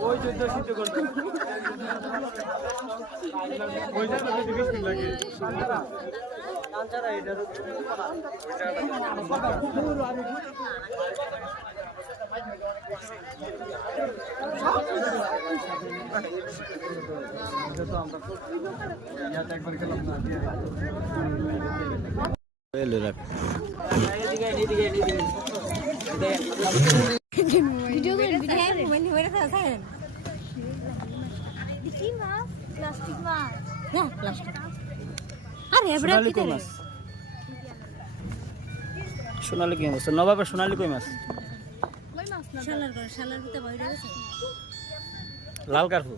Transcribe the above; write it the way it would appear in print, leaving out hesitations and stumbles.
ওই 14 সিদ্ধ করতে ওই যা তো 20 মিনিট লাগে তাছাড়া এটার একবার গেলাম না ভিডিও করে মোবাইল মোবাইলে থাকেন কি মাছ প্লাস্টিক মাছ না প্লাস্টিক আরে এবড়া কি মাছ সোনালী কই মাছ নবাবের সোনালী কই মাছ কই মাছ না শালার ভিতরে বাইরে গেছে লাল কার্পু